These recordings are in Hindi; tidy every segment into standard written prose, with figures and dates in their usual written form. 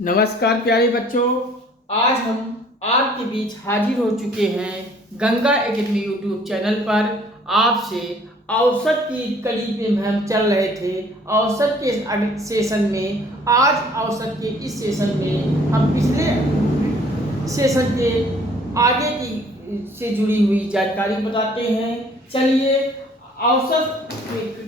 नमस्कार प्यारे बच्चों। आज हम आपके बीच हाजिर हो चुके हैं गंगा एकेडमी यूट्यूब चैनल पर। आपसे औसत की कड़ी में हम चल रहे थे। औसत के सेशन में आज औसत के इस सेशन में हम पिछले सेशन के आगे की से जुड़ी हुई जानकारी बताते हैं। चलिए औसत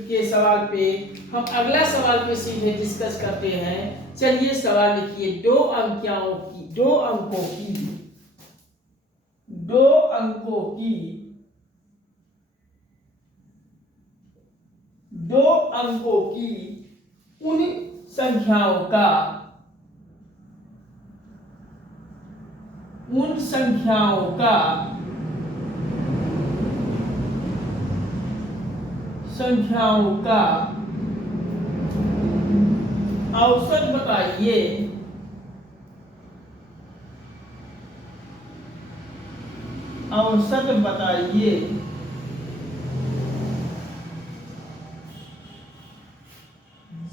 के सवाल पे हम अगला सवाल पे सीधे डिस्कस करते हैं। चलिए सवाल लिखिए। दो अंकों की दो अंकों की दो अंकों की उन संख्याओं का औसत बताइए।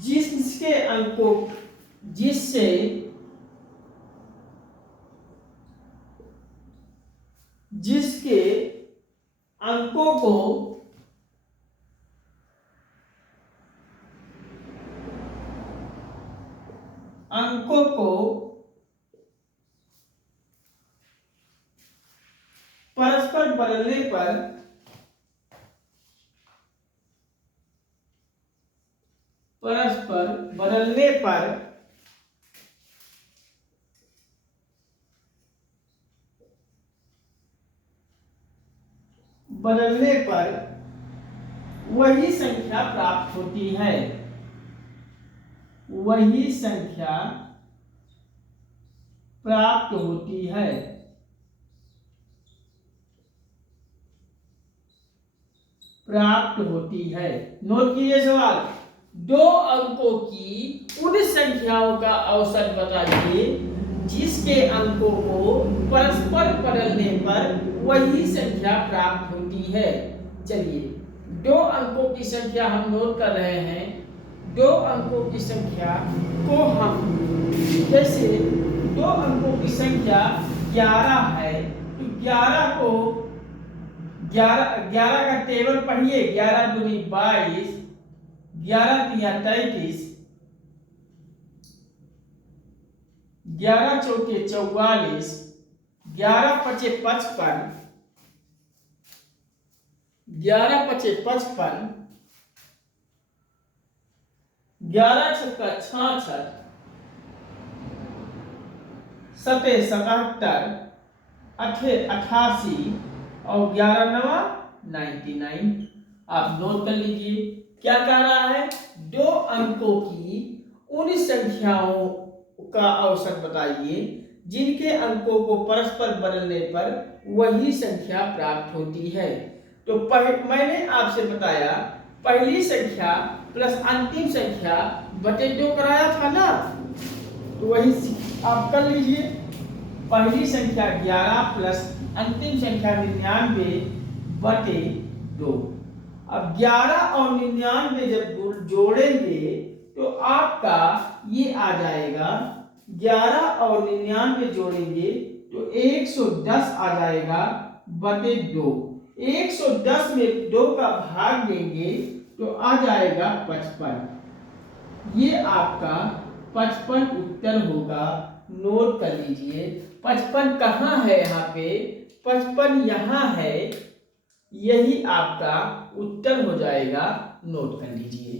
जिसके अंकों जिससे जिसके अंकों को परस्पर बदलने पर वही संख्या प्राप्त होती है। नोट कीजिए सवाल। दो अंकों की उन संख्याओं का औसत बताइए जिसके अंकों को परस्पर बदलने पर वही संख्या प्राप्त होती है। चलिए दो अंकों की संख्या हम नोट कर रहे हैं। दो अंकों की संख्या को हम जैसे दो अंकों की संख्या 11 है तो 11 को 11 का टेबल पढ़िए। 11 दूनी 22, 11 तिया 33, 11 चौके 44, 11 पचे 55, 11 पचे 55, 11 छक्का 66, 7 77, 8 88 और 11 नवा 99। आप नोट कर लीजिए क्या कह रहा है। दो अंकों की उन संख्याओं का औसत बताइए जिनके अंकों को परस्पर बदलने पर वही संख्या प्राप्त होती है। तो मैंने आपसे बताया पहली संख्या प्लस अंतिम संख्या बटे 2 कराया था ना, तो वही आप कर लीजिए। पहली संख्या 11 प्लस अंतिम संख्या 99 बटे 2। अब 11 और 99 जब जोड़ेंगे तो आपका ये आ जाएगा। 11 और 99 जोड़ेंगे तो 110 आ जाएगा बटे 2। 110 में 2 का भाग देंगे तो आ जाएगा 55। ये आपका 55 उत्तर होगा। नोट कर लीजिए 55 कहाँ है। यहाँ पे 55 यहाँ है। यही आपका उत्तर हो जाएगा। नोट कर लीजिए।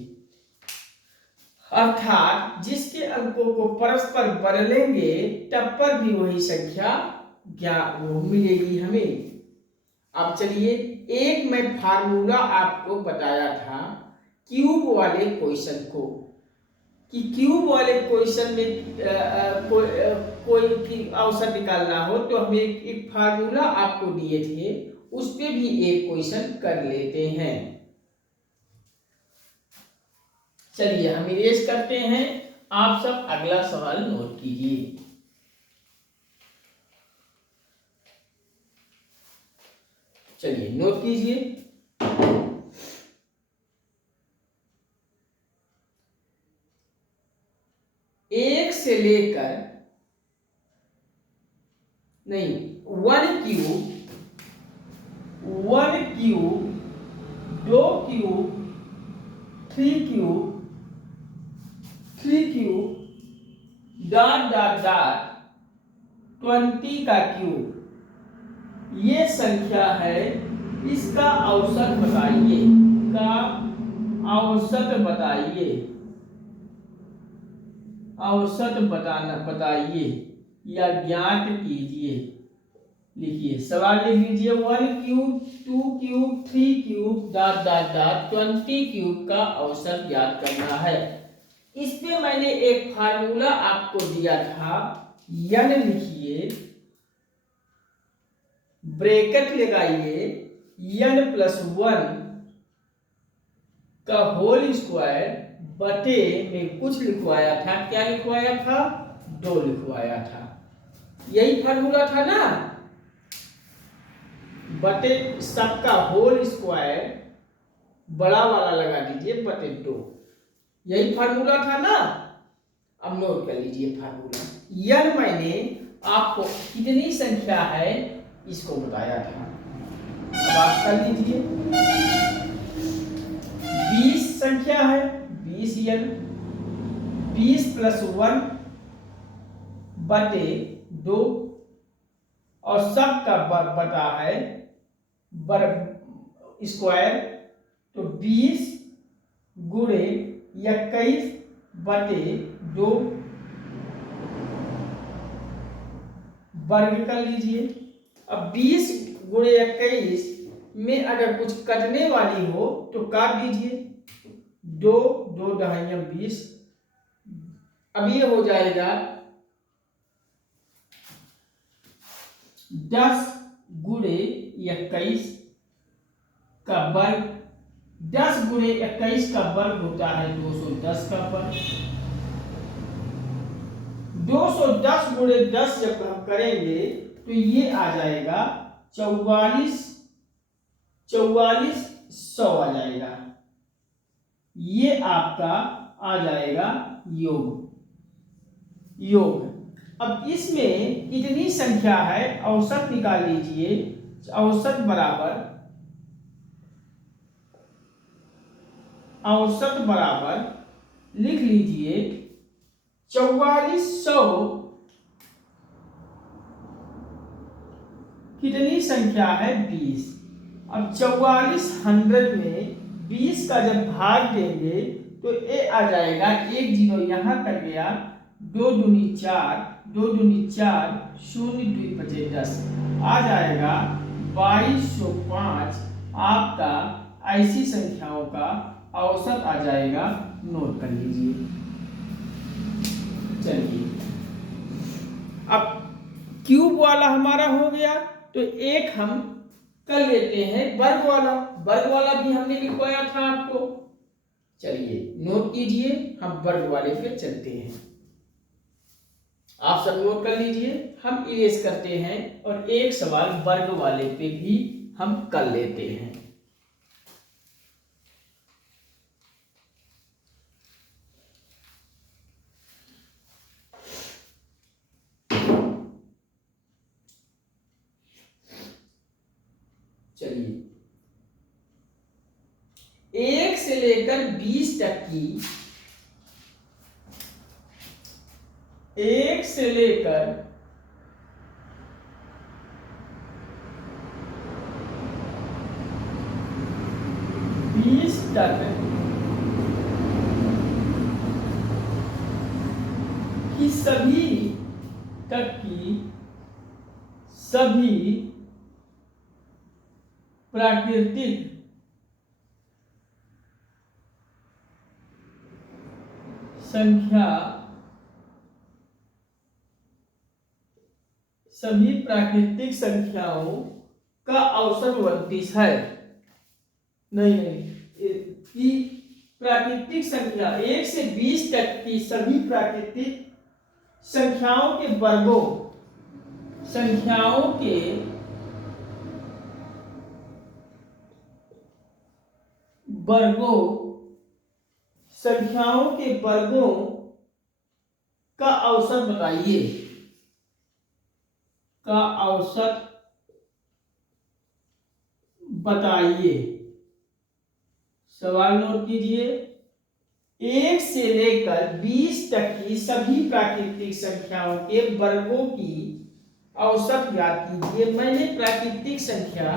अर्थात जिसके अंकों को परस्पर बदलेंगे तब पर भी वही संख्या वो मिलेगी हमें। अब चलिए एक मैं फार्मूला आपको बताया था क्यूब वाले क्वेश्चन को, कि क्यूब वाले क्वेश्चन में कोई की औसत निकालना हो तो हमें एक फार्मूला आपको दिए थे, उस पे भी एक क्वेश्चन कर लेते हैं। चलिए हम इरेज करते हैं। आप सब अगला सवाल नोट कीजिए। चलिए नोट कीजिए। 1 से लेकर नहीं, 1 cube 2 cube 3 cube dot dot dot 20 का क्यूब, ये संख्या है। इसका औसत बताइए, का औसत बताइए, औसत बताइए या ज्ञात कीजिए। लिखिए, सवाल लिख लीजिए, 1 cube 2 cube 3 cube dot dot dot 20 cube का औसत ज्ञात करना है। इस पे मैंने एक फार्मूला आपको दिया था, n लिखिए, ब्रैकेट लगाइए, n+1 का होल स्क्वायर बटे में कुछ लिखवाया था, क्या लिखवाया था, 2 लिखवाया था। यही फार्मूला था ना, बटे सबका होल स्क्वायर बड़ा वाला लगा दीजिए बटे 2, यही फार्मूला था ना। अब नोट कर लीजिए फार्मूला। n मैंने आपको कितनी संख्या है इसको बताया था, अब आप कर लीजिए। 20 संख्या है, 20n, 20+1 बटे 2 और सब का बटा है स्क्वायर, तो 20 गुणे 21 बटे 2 वर्ग कर लीजिए। अब 20 गुणे 21 में अगर कुछ कटने वाली हो तो काट दीजिए, 2 2 दहाइयां 20। अब ये हो जाएगा 10 गुणे 21 का वर्ग, 10 गुणे 21 का वर्ग होता है 210 का वर्ग। 210 गुणे 10 जब हम करेंगे तो ये आ जाएगा 4400 आ जाएगा। ये आपका आ जाएगा योग। अब इसमें कितनी संख्या है औसत निकाल लीजिए। औसत बराबर लिख लीजिए 4400 कितनी संख्या है 20। अब 4400 में 20 का जब भाग देंगे तो ये आ जाएगा, 1 0 यहाँ कर गया, 2 दूनी 4, 2 दूनी 4, 0 2 5 10 आ जाएगा 2205। आपका ऐसी संख्याओं का औसत आ जाएगा, नोट कर लीजिए। चलिए, अब क्यूब वाला हमारा हो गया, तो एक हम कर लेते हैं वर्ग वाला भी हमने लिखवाया था आपको। चलिए नोट कीजिए, हम वर्ग वाले पे चलते हैं। आप सब नोट कर लीजिए, हम इरेज करते हैं और एक सवाल वर्ग वाले पे भी हम कर लेते हैं। चलिए, 1 से लेकर 20 तक की, 1 से लेकर 20 तक की सभी प्राकृतिक संख्याओं का औसत 32 है। नहीं, कि प्राकृतिक संख्या 1 से 20 तक की सभी प्राकृतिक संख्याओं के वर्गों का औसत बताइए। का औसत बताइए। सवाल नोट कीजिए। 1 से लेकर 20 तक की सभी प्राकृतिक संख्याओं के वर्गों की औसत ज्ञात कीजिए। मैंने प्राकृतिक संख्या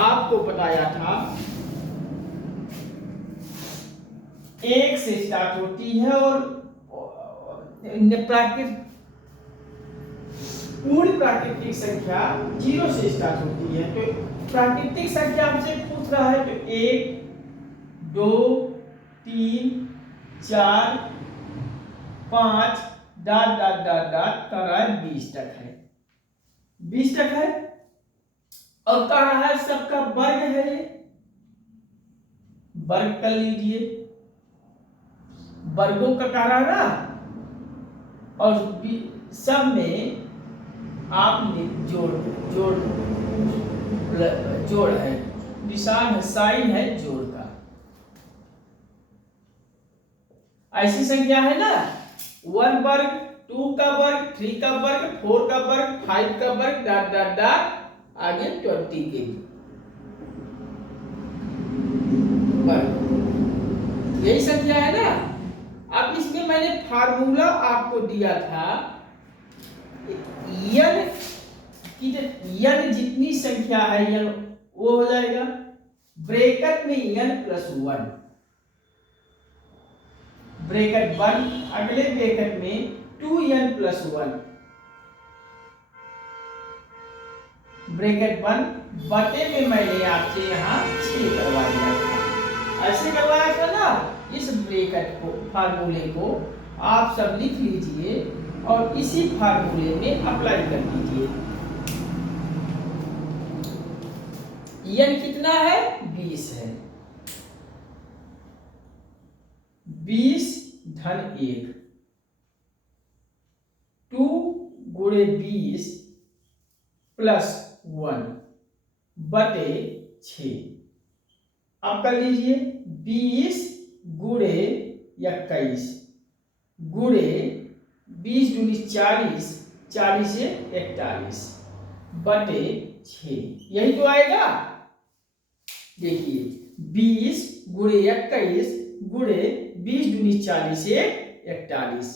आपको बताया था 1 से स्टार्ट होती है और पूरी प्राकृतिक संख्या 0 से स्टार्ट होती है। तो प्राकृतिक संख्या हमसे पूछ रहा है तो 1 2 3 4 5 डॉट डॉट डॉट डॉट कर रहा है 20 तक है, 20 तक है। और कह रहा है सबका वर्ग है, ये वर्ग कर लीजिए, वर्गों का कह रहा है ना। और सब में आपने जोड़ जोड़ जोड़ है, निशान है, साइन है जोड़ का। ऐसी संख्या है ना 1 वर्ग 2 का वर्ग 3 का वर्ग 4 का वर्ग 5 का वर्ग डॉट डॉट डॉट आगे 20 के वर्ग, यही संख्या है ना। अब इसमें मैंने फार्मूला आपको दिया था n की, n जितनी संख्या है n वो हो जाएगा ब्रैकेट में n+1, ब्रैकेट 1 अगले ब्रैकेट में 2n+1, ब्रैकेट 1 बटे में मैंने आपसे यहाँ 6 करवा दिया था, ऐसे करवाया था ना। इस ब्रैकेट को फार्मूले को आप सब लिख लीजिए और इसी फार्मूले में अप्लाई कर दीजिए। n कितना है 20 है, 20 धन 1 2 गुणे 20 प्लस 1 बटे 6। अब कर लीजिए 20 गुणे 21 गुणे 20 दूनी 40 40 से 41 बटे 6, यही तो आएगा। देखिए 20 गुणे 21 गुणे 20 दूनी 40 से 41।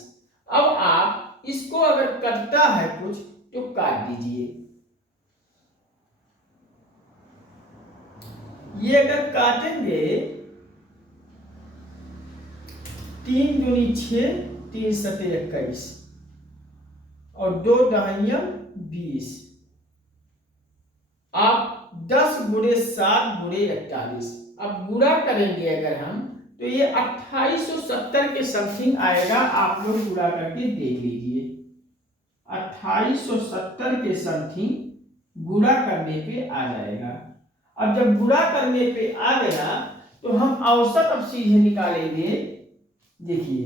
अब आप इसको अगर कटता है कुछ तो काट दीजिए। ये अगर काटेंगे 3 दूनी 6 3 सते 21 और 2 दहाइयां 20। आप 10 गुणे 7 गुणे 41 अब गुणा करेंगे अगर हम तो ये 2870 के समथिंग आएगा। आप लोग गुणा करके देख लीजिए 2870 के समथिंग गुणा करने पे आ जाएगा। अब जब गुणा करने पे आ गया तो हम औसत अब सीधे निकालेंगे। देखिए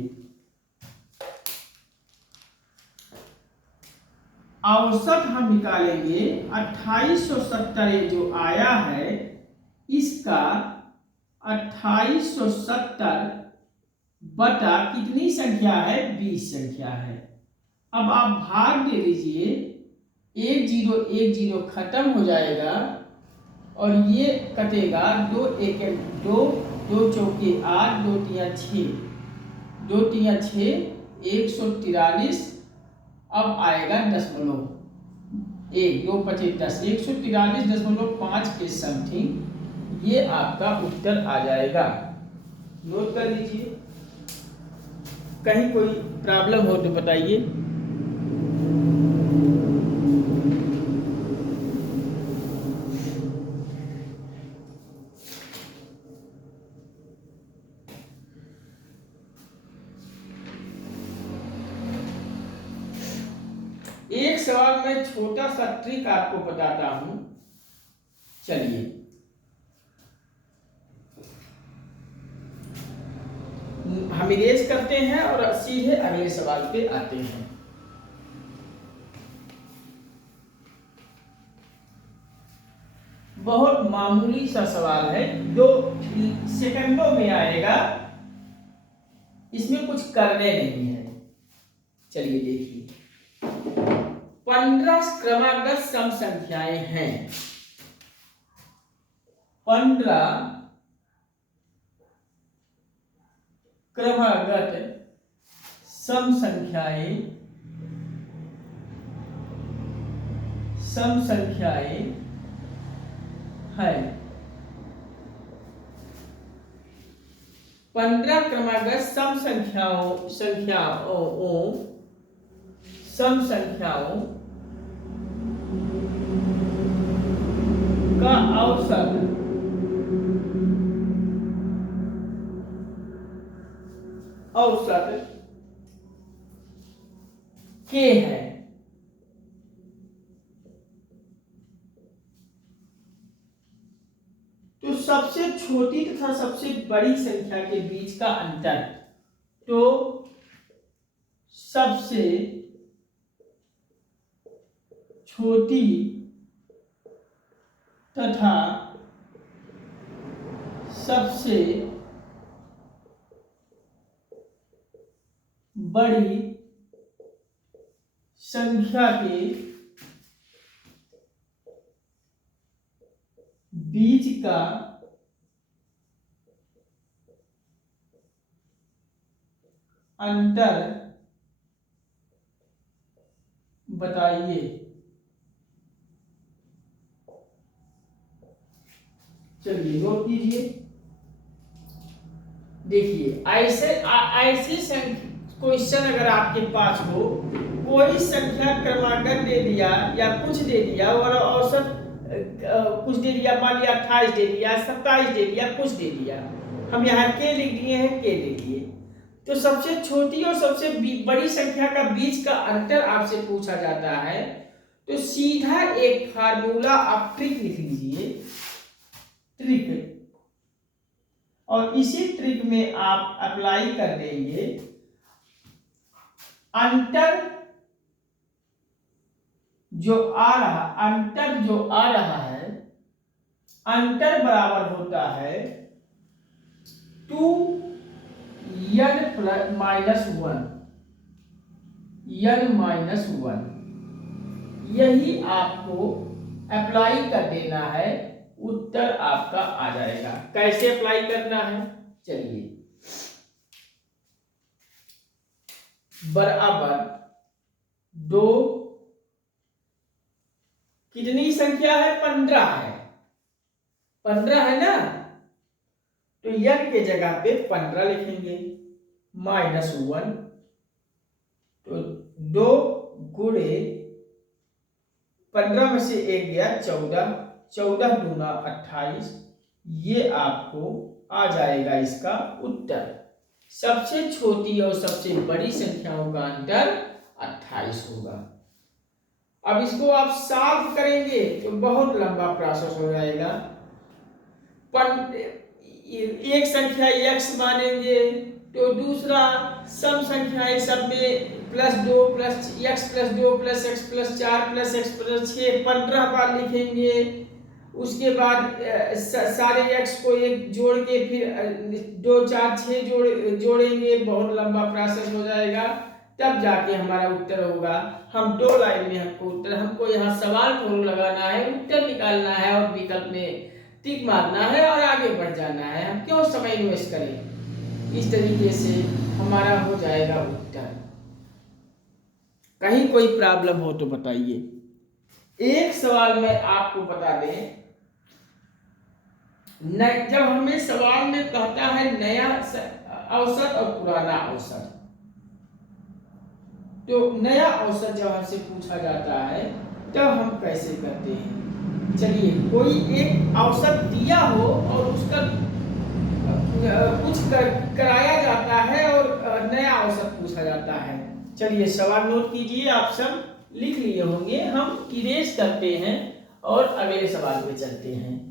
औसत हम निकालेंगे 2870 जो आया है इसका 2870 बटा कितनी संख्या है 20 संख्या है। अब आप भाग दे दीजिए 1 0 1 0 खत्म हो जाएगा और ये कटेगा 2 1 2 2 चौके 8 2 तिया 6 2 तिया 6 143। अब आएगा दशमलव 1 2 25 10 143.5 के समथिंग ये आपका उत्तर आ जाएगा। नोट कर लीजिए, कहीं कोई प्रॉब्लम हो तो बताइए। एक सवाल में छोटा सा ट्रिक आपको बताता हूं, चलिए। हम इरेज करते हैं और सीधे अगले सवाल पे आते हैं। बहुत मामूली सा सवाल है, 2 सेकंडों में आएगा, इसमें कुछ करने नहीं है। चलिए देखिए 15 क्रमागत सम संख्याएं हैं। 15 क्रमागत सम संख्याएं है। 15 क्रमागत सम संख्याओं का औसत के है। तो सबसे छोटी तथा सबसे बड़ी संख्या के बीच का अंतर, तो सबसे छोटी तथा सबसे बड़ी संख्या के बीच का अंतर बताइए। चलिए नोट कीजिए। देखिए ऐसे क्वेश्चन अगर आपके पास हो, कोई संख्या क्रमांकन दे दिया या कुछ दे दिया और औसत कुछ दे दिया, मान लिया 28 दे दिया, 27 दे दिया, कुछ दे दिया, हम यहाँ के लिख दिए हैं, के दे दिए, तो सबसे छोटी और सबसे बड़ी संख्या का बीच का अंतर आपसे पूछा जाता है। तो सीधा एक फार्मूला आप ट्रिक लिख लीजिए, ट्रिक, और इसी ट्रिक में आप अप्लाई कर देंगे। अंतर जो आ रहा है, अंतर बराबर होता है 2n माइनस 1, n माइनस 1, यही आपको अप्लाई कर देना है, उत्तर आपका आ जाएगा। कैसे अप्लाई करना है, चलिए, बराबर 2, कितनी संख्या है, 15 है, 15 है ना, तो n के जगह पे 15 लिखेंगे, माइनस 1, तो 2 गुणे 15 में से 1 गया 14, 14 दूना 28, ये आपको आ जाएगा इसका उत्तर। सबसे छोटी और सबसे बड़ी संख्याओं का अंतर 28 होगा। अब इसको आप सॉल्व करेंगे तो बहुत लंबा प्रोसेस हो जाएगा। एक संख्या x मानेंगे तो दूसरा सम संख्याएं सब में +2 + x + 2 + x + 4 + x + 6 15 बार लिखेंगे। उसके बाद सारे x को एक जोड़ के फिर 2 4 6 जोड़ेंगे, बहुत लंबा प्रोसेस हो जाएगा, तब जाके हमारा उत्तर होगा। हम 2 लाइन में हमको यहाँ सवाल पूर्ण लगाना है, उत्तर निकालना है और विकल्प में टिक मारना है और आगे बढ़ जाना है। हम क्यों समय वेस्ट करें, इस तरीके से हमारा हो जाएगा उत्तर। कहीं कोई प्रॉब्लम हो तो बताइए। एक सवाल में आपको बता दें, जब हमें सवाल में कहता है नया औसत और पुराना औसत, तो नया औसत जब हमसे पूछा जाता है तब हम कैसे करते हैं। चलिए, कोई एक औसत दिया हो और उसका कुछ कराया जाता है और नया औसत पूछा जाता है। चलिए सवाल नोट कीजिए, आप सब लिख लिए होंगे, हम इरेज करते हैं और अगले सवाल पे चलते हैं।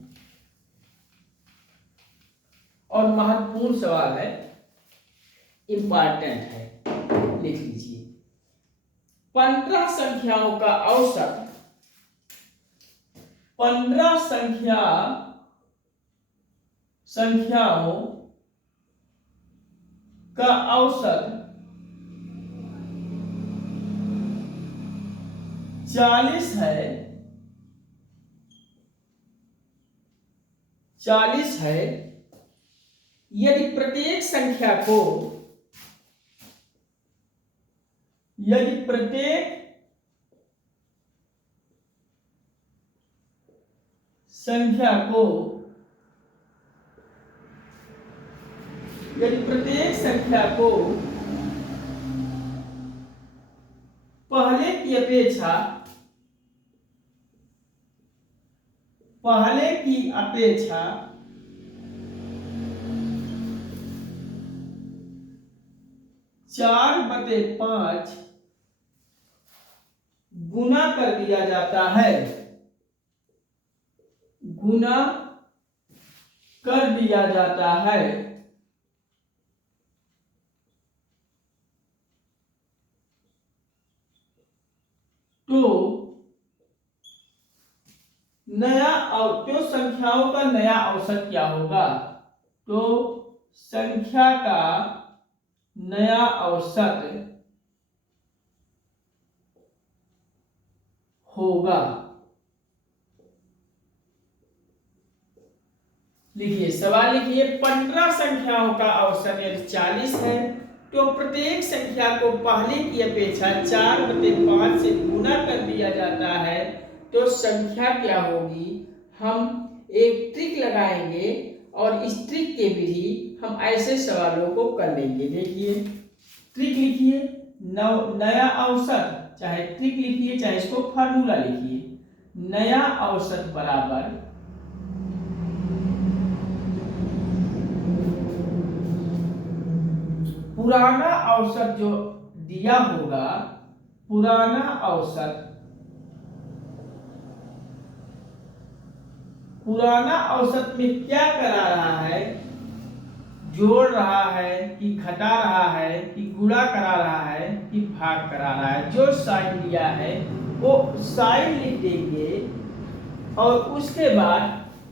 और महत्वपूर्ण सवाल है, इंपॉर्टेंट है, लिख लीजिए। 15 संख्याओं का औसत, 15 संख्याओं का औसत 40 है, 40 है, यदि प्रत्येक संख्या को, यदि प्रत्येक संख्या को, यदि प्रत्येक संख्या को पहले की अपेक्षा, पहले की अपेक्षा 4/5 गुना कर दिया जाता है, गुना कर दिया जाता है, तो नया तो संख्याओं का नया औसत क्या होगा? तो संख्या का नया औसत होगा, लिखिए सवाल, लिखिए 15 संख्याओं का औसत यदि 40 है तो प्रत्येक संख्या को पहले की अपेक्षा 4/5 से गुना कर दिया जाता है, तो संख्या क्या होगी? हम एक ट्रिक लगाएंगे और इस ट्रिक के विधि हम ऐसे सवालों को कर लेंगे। देखिए ट्रिक लिखिए, नया औसत, चाहे ट्रिक लिखिए चाहे इसको फार्मूला लिखिए, नया औसत बराबर पुराना औसत जो दिया होगा, पुराना औसत, पुराना औसत में क्या करा रहा है? जोड़ रहा है कि घटा रहा है कि गुणा करा रहा है कि भाग करा रहा है? जो साइन दिया है वो साइन लिख देंगे और उसके बाद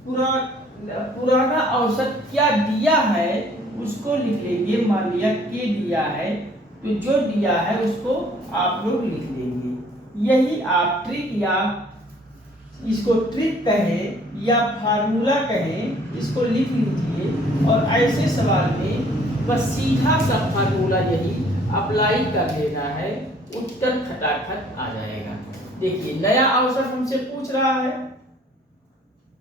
पुराना औसत क्या दिया है उसको लिख लेंगे। मान लिया के दिया है तो जो दिया है उसको आप लोग लिख लेंगे। यही आप ट्रिक, या इसको ट्रिक कहें या फार्मूला कहें, इसको लिख लीजिए और ऐसे सवाल में बस सीधा सा फार्मूला यही अप्लाई कर देना है, उत्तर खटाखट आ जाएगा। देखिए नया औसत हमसे पूछ रहा है,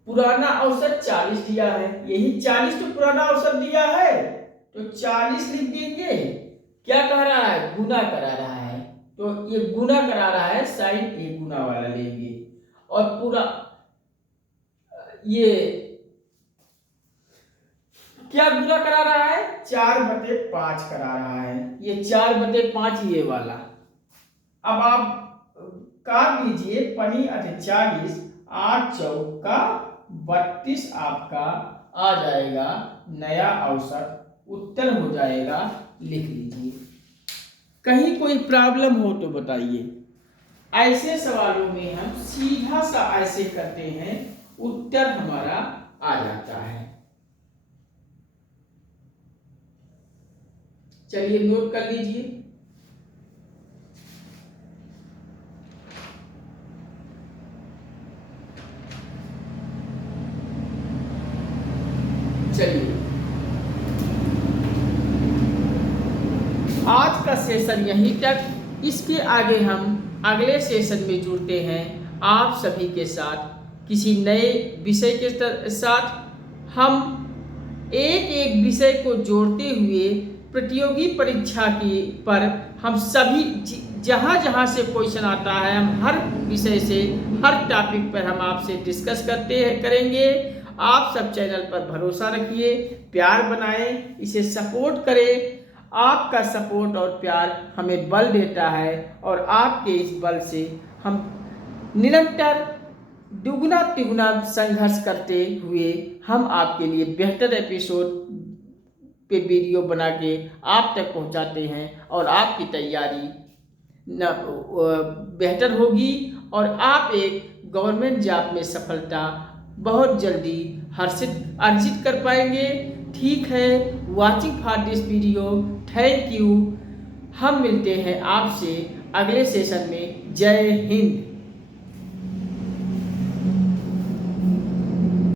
पुराना औसत 40 दिया है, यही 40 तो पुराना औसत दिया है तो 40 लिख देंगे। क्या कह रहा है? गुना करा रहा है, तो ये गुना करा रहा है, साइन ए गुना वाला लेंगे और पूरा ये क्या गुना करा रहा है? 4/5 करा रहा है, ये 4/5 ये वाला। अब आप काट दीजिए, पनी 40, 8 चौका 32 आपका आ जाएगा नया औसत, उत्तर हो जाएगा, लिख लीजिए। कहीं कोई प्रॉब्लम हो तो बताइए। ऐसे सवालों में हम सीधा सा ऐसे करते हैं, उत्तर हमारा आ जाता है। चलिए नोट कर लीजिए। चलिए आज का सेशन यहीं तक, इसके आगे हम अगले सेशन में जुड़ते हैं आप सभी के साथ किसी नए विषय के साथ। हम एक एक विषय को जोड़ते हुए प्रतियोगी परीक्षा की पर हम सभी जहाँ जहाँ से क्वेश्चन आता है हम हर विषय से, हर टॉपिक पर हम आपसे डिस्कस करेंगे। आप सब चैनल पर भरोसा रखिए, प्यार बनाएं, इसे सपोर्ट करें। आपका सपोर्ट और प्यार हमें बल देता है और आपके इस बल से हम निरंतर दुगना तिगुना संघर्ष करते हुए हम आपके लिए बेहतर एपिसोड पे वीडियो बना के आप तक पहुंचाते हैं और आपकी तैयारी बेहतर होगी और आप एक गवर्नमेंट जॉब में सफलता बहुत जल्दी अर्जित कर पाएंगे। ठीक है, watching for this video, thank you. हम मिलते हैं आपसे अगले सेशन में। जय हिंद।